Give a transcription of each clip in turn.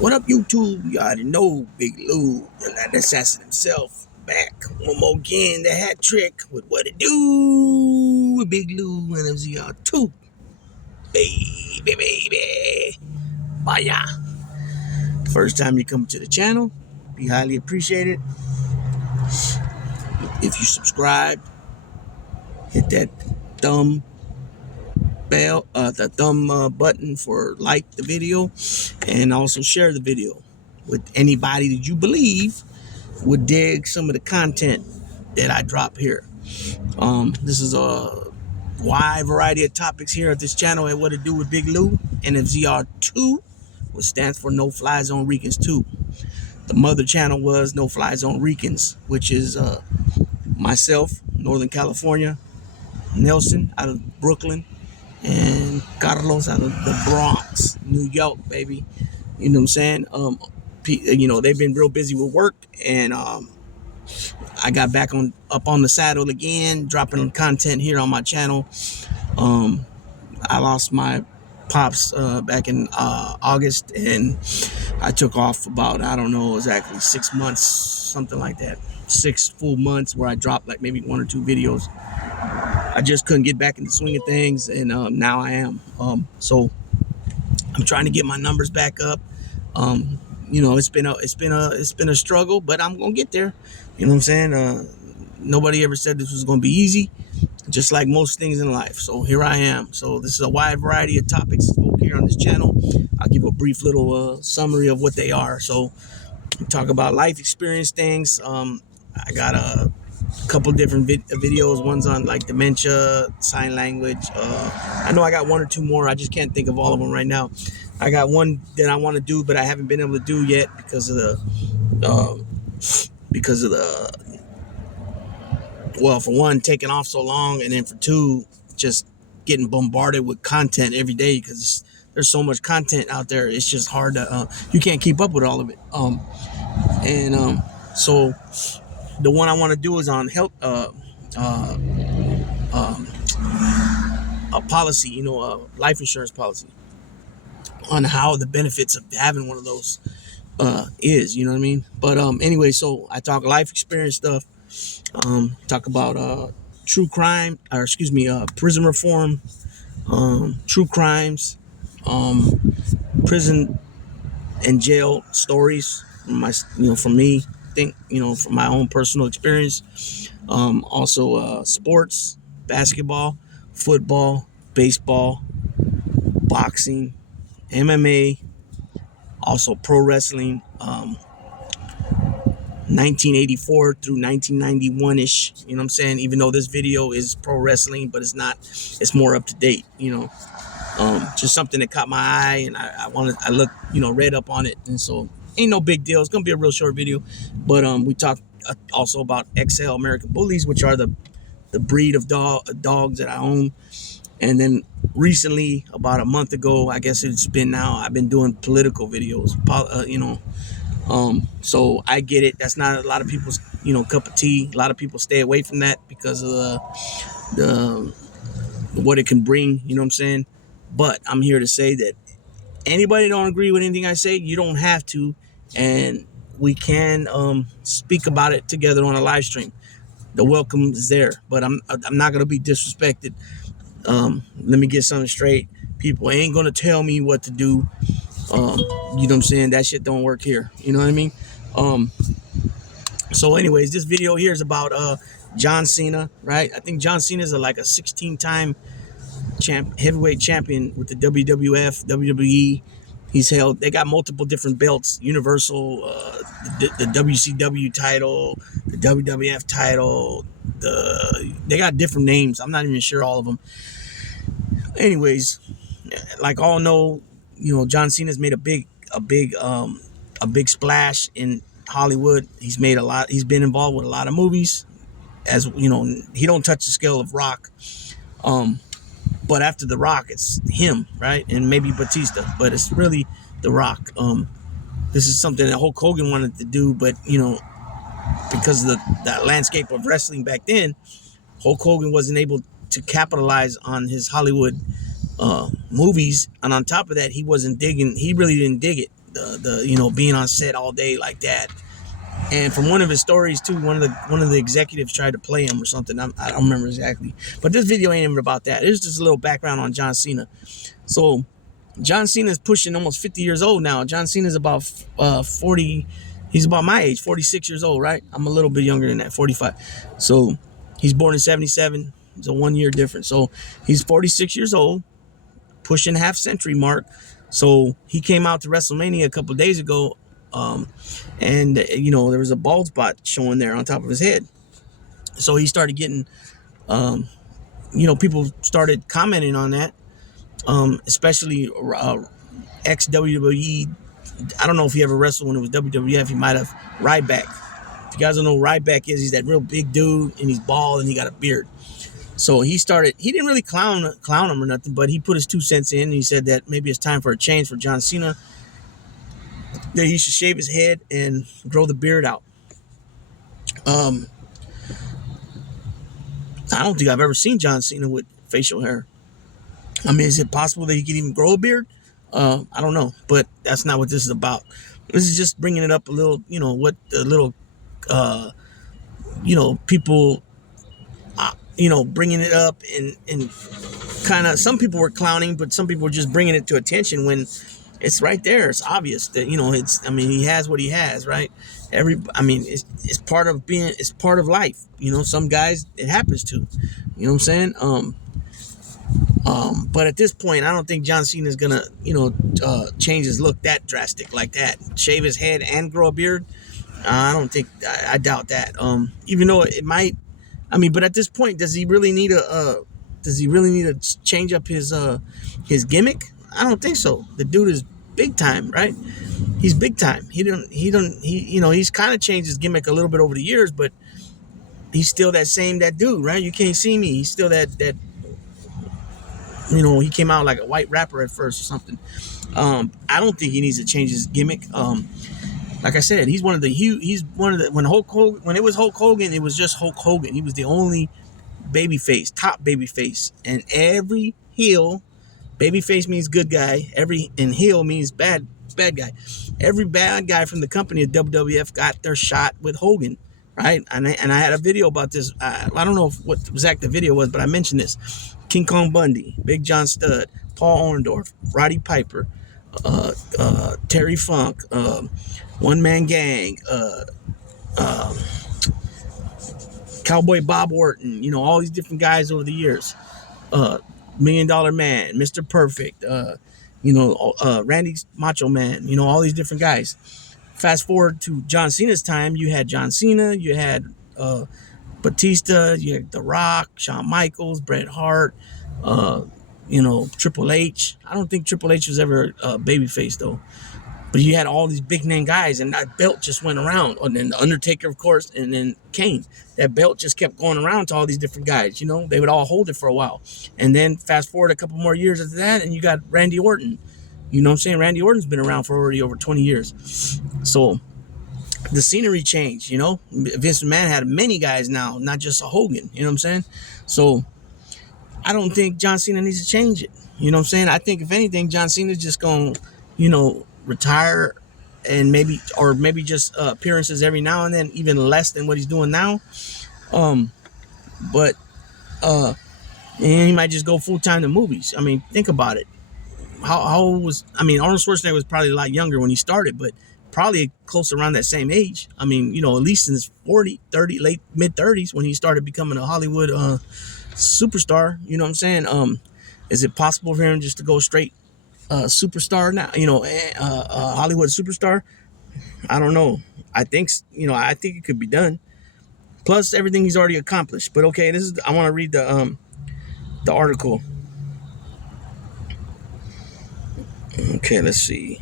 What up, YouTube? You already know Big Lou, the assassin himself, back one more again. The hat trick with what it do with Big Lou and MZR2. Baby. Bye. First time you come to the channel, be highly appreciated. If you subscribe, hit that thumb bell, button for like the video, and also share the video with anybody that you believe would dig some of the content that I drop here. This is a wide variety of topics here at this channel at What It Do with Big Lou, NFZR2, which stands for No Fly Zone Ricans 2. The mother channel was No Fly Zone Ricans, which is myself, Northern California, Nelson out of Brooklyn, and Carlos out of the Bronx, New York, baby. You know what I'm saying? They've been real busy with work, and I got back up on the saddle again, dropping content here on my channel. I lost my pops back in August, and I took off about, I don't know exactly, 6 months, something like that. 6 full months where I dropped like maybe 1 or 2 videos. I just couldn't get back in the swing of things, and now I am. So I'm trying to get my numbers back up. It's been a struggle, but I'm gonna get there. You know what I'm saying? Nobody ever said this was gonna be easy, just like most things in life. So here I am. So this is a wide variety of topics spoke here on this channel. I'll give a brief little summary of what they are. So we talk about life experience things. I got a couple different videos. One's on like dementia, sign language. I know I got 1 or 2 more. I just can't think of all of them right now. I got one that I want to do, but I haven't been able to do yet because of the well, for one, taking off so long, and then for 2, just getting bombarded with content every day because there's so much content out there. It's just hard to you can't keep up with all of it. So the one I want to do is on health, a policy, a life insurance policy, on how the benefits of having one of those is, you know what I mean? But anyway, so I talk life experience stuff, talk about true crime, or excuse me, prison reform, true crimes, prison and jail stories from me, from my own personal experience. Also sports, basketball, football, baseball, boxing, MMA, also pro wrestling, 1984 through 1991-ish, you know what I'm saying? Even though this video is pro wrestling, but it's not, it's more up to date, just something that caught my eye, and I looked, read up on it, and so ain't no big deal. It's gonna be a real short video, but we talked also about XL American Bullies, which are the breed of dogs that I own. And then recently, about a month ago, I guess it's been now, I've been doing political videos, so I get it. That's not a lot of people's, cup of tea. A lot of people stay away from that because of the what it can bring, you know what I'm saying? But I'm here to say that anybody don't agree with anything I say, you don't have to, and we can speak about it together on a live stream. The welcome is there, but I'm not gonna be disrespected. Let me get something straight. People ain't gonna tell me what to do. You know what I'm saying? That shit don't work here. You know what I mean? So anyways, this video here is about John Cena, right? I think John Cena is like a 16-time heavyweight champion with the WWF, WWE. They got multiple different belts, Universal, the WCW title, the WWF title, they got different names. I'm not even sure all of them. Anyways, like all know, John Cena's made a big splash in Hollywood. He's made a lot. He's been involved with a lot of movies. As he don't touch the scale of Rock. But after The Rock, it's him, right? And maybe Batista, but it's really The Rock. This is something that Hulk Hogan wanted to do, but, because of that landscape of wrestling back then, Hulk Hogan wasn't able to capitalize on his Hollywood movies. And on top of that, he really didn't dig it. the being on set all day like that. And from one of his stories too, one of the executives tried to play him or something. I don't remember exactly, but this video ain't even about that. It's just a little background on John Cena. So John Cena is pushing almost 50 years old now. John Cena is about 40. He's about my age, 46 years old, right? I'm a little bit younger than that, 45. So he's born in 77. It's a 1 year difference. So he's 46 years old, pushing half century mark. So he came out to WrestleMania a couple of days ago, and there was a bald spot showing there on top of his head. So he started getting, people started commenting on that, especially ex WWE. I don't know if he ever wrestled when it was WWF. He might have. Ryback. If you guys don't know who Ryback is, he's that real big dude, and he's bald, and he got a beard. So he didn't really clown him or nothing, but he put his 2 cents in, and he said that maybe it's time for a change for John Cena, that he should shave his head and grow the beard out. I don't think I've ever seen John Cena with facial hair. I mean, is it possible that he could even grow a beard? I don't know, but that's not what this is about. This is just bringing it up a little, what the little, people, bringing it up and kind of, some people were clowning, but some people were just bringing it to attention when it's right there. It's obvious that, he has what he has, right? It's part of it's part of life. Some guys it happens to, you know what I'm saying? But at this point, I don't think John Cena is gonna, change his look that drastic like that. Shave his head and grow a beard. I don't think. I doubt that. Even though it might. But at this point, does he really need to change up his gimmick? I don't think so. The dude is big time, right? He's big time. He's kind of changed his gimmick a little bit over the years, but he's still that dude, right? You can't see me. He's still that. He came out like a white rapper at first or something. I don't think he needs to change his gimmick. Like I said, he's one of the when it was Hulk Hogan, it was just Hulk Hogan. He was the only top babyface, and every heel, babyface means good guy. And heel means bad guy. Every bad guy from the company of WWF got their shot with Hogan, right? And I had a video about this. I don't know what exact the video was, but I mentioned this. King Kong Bundy, Big John Studd, Paul Orndorff, Roddy Piper, Terry Funk, One Man Gang, Cowboy Bob Orton, all these different guys over the years. $1 Million Man, Mr. Perfect, Randy Macho Man, all these different guys. Fast forward to John Cena's time, you had John Cena, you had Batista, you had The Rock, Shawn Michaels, Bret Hart, Triple H. I don't think Triple H was ever a babyface though. But you had all these big name guys, and that belt just went around. And then The Undertaker, of course, and then Kane. That belt just kept going around to all these different guys. They would all hold it for a while. And then fast forward a couple more years after that, and you got Randy Orton. You know what I'm saying? Randy Orton's been around for already over 20 years. So the scenery changed, Vince McMahon had many guys now, not just a Hogan. You know what I'm saying? So I don't think John Cena needs to change it. You know what I'm saying? I think if anything, John Cena's just going to, retire, and maybe just appearances every now and then, even less than what he's doing now. But he might just go full time to movies. Think about it. How old was? Arnold Schwarzenegger was probably a lot younger when he started, but probably close around that same age. At least in his 30, late mid 30s when he started becoming a Hollywood superstar. You know what I'm saying? Is it possible for him just to go straight superstar now? Hollywood superstar? I don't know. I think it could be done. Plus everything he's already accomplished. But okay, I want to read the article. Okay, let's see.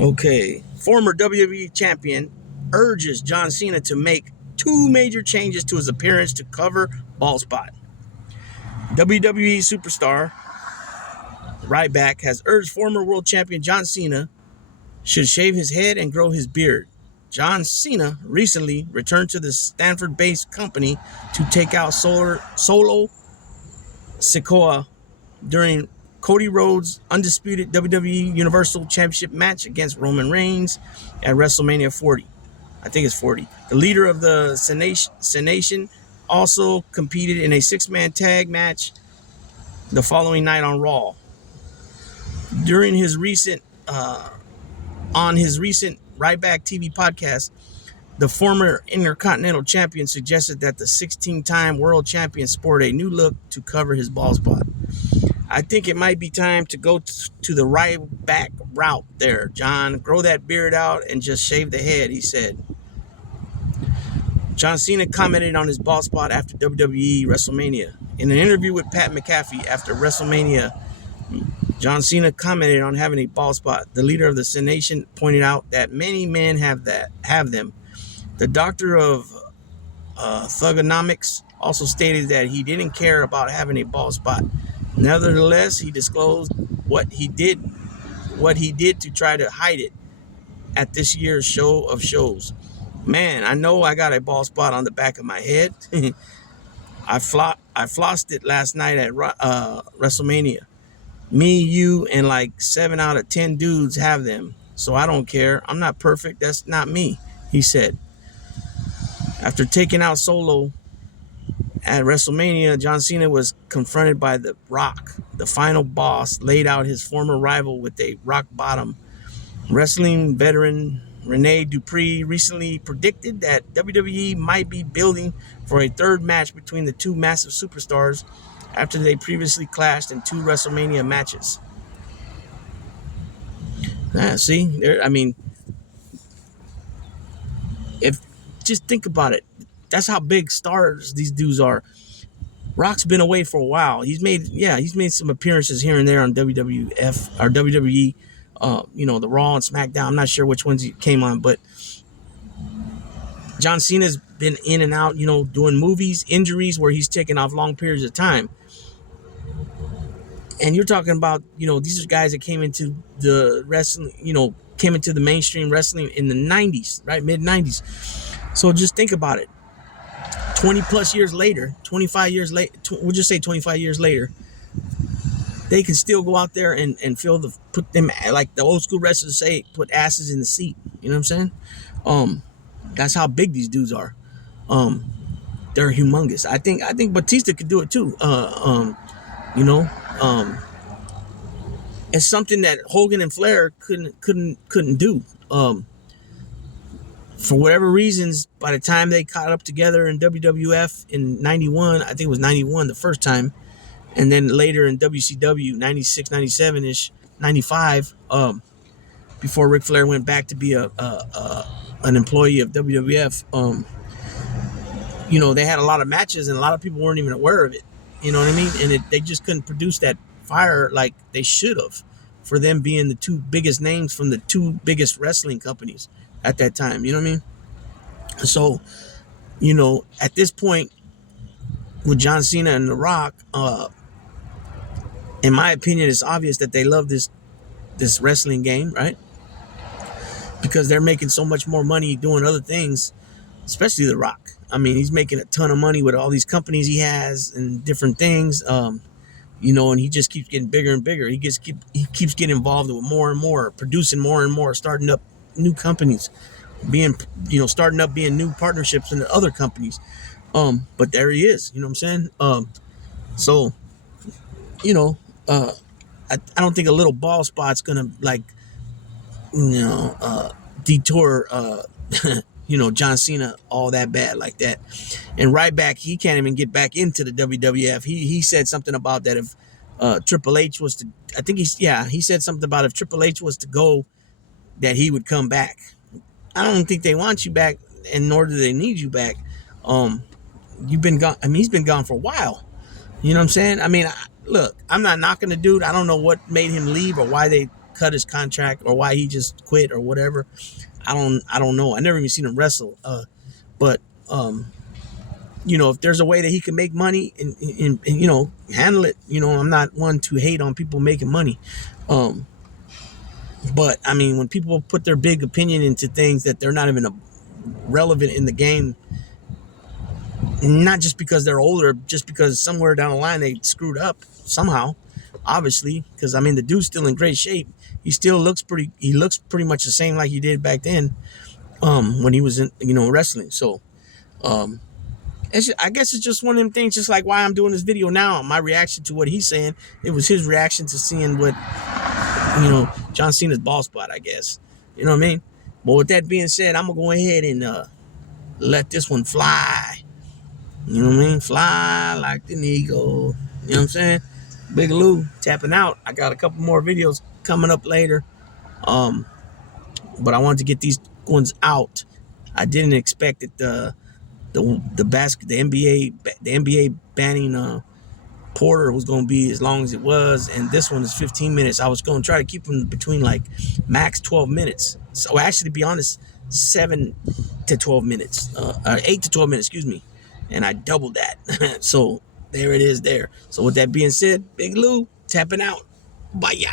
Okay, former WWE champion urges John Cena to make 2 major changes to his appearance to cover bald spot. WWE superstar Ryback has urged former world champion John Cena should shave his head and grow his beard. John Cena recently returned to the Stanford-based company to take out Solo Sikoa during Cody Rhodes' undisputed WWE Universal Championship match against Roman Reigns at WrestleMania 40. I think it's 40. The leader of the Cena also competed in a 6-man tag match the following night on Raw. During his recent Ryback TV podcast, the former Intercontinental Champion suggested that the 16-time World Champion sport a new look to cover his bald spot. I think it might be time to go to the Ryback route there, John. Grow that beard out and just shave the head, he said. John Cena commented on his bald spot after WWE WrestleMania. In an interview with Pat McAfee after WrestleMania, John Cena commented on having a bald spot. The leader of the Cena pointed out that many men have them. The doctor of thugonomics also stated that he didn't care about having a bald spot. Nevertheless, he disclosed what he did to try to hide it at this year's show of shows. Man, I know I got a bald spot on the back of my head. I flossed it last night at WrestleMania. Me, you, and like 7 out of 10 dudes have them. So I don't care. I'm not perfect. That's not me, he said. After taking out Solo at WrestleMania, John Cena was confronted by The Rock. The final boss laid out his former rival with a rock bottom. Wrestling veteran Rene Dupree recently predicted that WWE might be building for a third match between the two massive superstars after they previously clashed in 2 WrestleMania matches. If just think about it. That's how big stars these dudes are. Rock's been away for a while. He's made some appearances here and there on WWF or WWE, the Raw and SmackDown. I'm not sure which ones he came on, but John Cena's been in and out, doing movies, injuries where he's taken off long periods of time. And you're talking about, these are guys that came into the wrestling, came into the mainstream wrestling in the 90s, right? Mid 90s. So just think about it. 20 plus years later, 25 years later, we'll just say 25 years later, they can still go out there and put them, like the old school wrestlers say, put asses in the seat. You know what I'm saying? That's how big these dudes are. They're humongous. I think Batista could do it too. It's something that Hogan and Flair couldn't do. For whatever reasons, by the time they caught up together in WWF in 91, I think it was 91 the first time, and then later in WCW, 96, 97-ish, 95, before Ric Flair went back to be an employee of WWF, they had a lot of matches, and a lot of people weren't even aware of it. You know what I mean? And they just couldn't produce that fire like they should have for them being the 2 biggest names from the 2 biggest wrestling companies at that time. You know what I mean? So, at this point with John Cena and The Rock, in my opinion, it's obvious that they love this wrestling game, right? Because they're making so much more money doing other things, especially The Rock. I mean, he's making a ton of money with all these companies he has and different things, and he just keeps getting bigger and bigger. He keeps getting involved with more and more, producing more and more, starting up new companies, starting up being new partnerships in other companies. But there he is, you know what I'm saying? I don't think a little ball spot's gonna detour John Cena all that bad like that. And Ryback, he can't even get back into the WWF. He said something about that if Triple H was to, he said something about if Triple H was to go, that he would come back. I don't think they want you back, and nor do they need you back. You've been gone. I mean, he's been gone for a while. You know what I'm saying? I mean, look, I'm not knocking the dude. I don't know what made him leave or why they cut his contract or why he just quit or whatever. I don't know. I never even seen him wrestle. But if there's a way that he can make money and handle it, I'm not one to hate on people making money. But I mean, when people put their big opinion into things that they're not even relevant in the game, not just because they're older, just because somewhere down the line they screwed up somehow, obviously, because I mean the dude's still in great shape. He still looks pretty. He looks pretty much the same like he did back then, when he was in wrestling. So I guess it's just one of them things. Just like why I'm doing this video now. My reaction to what he's saying. It was his reaction to seeing what John Cena's ball spot. I guess you know what I mean. But with that being said, I'm gonna go ahead and let this one fly. You know what I mean? Fly like an eagle. You know what I'm saying? Big Lou tapping out. I got a couple more videos coming up later. But I wanted to get these ones out. I didn't expect that the NBA banning Porter was going to be as long as it was, and this one is 15 minutes. I was going to try to keep them between like max 12 minutes. So actually, to be honest, 7 to 12 minutes, 8 to 12 minutes, excuse me, and I doubled that. So there it is there. So with that being said, Big Lou tapping out. Bye.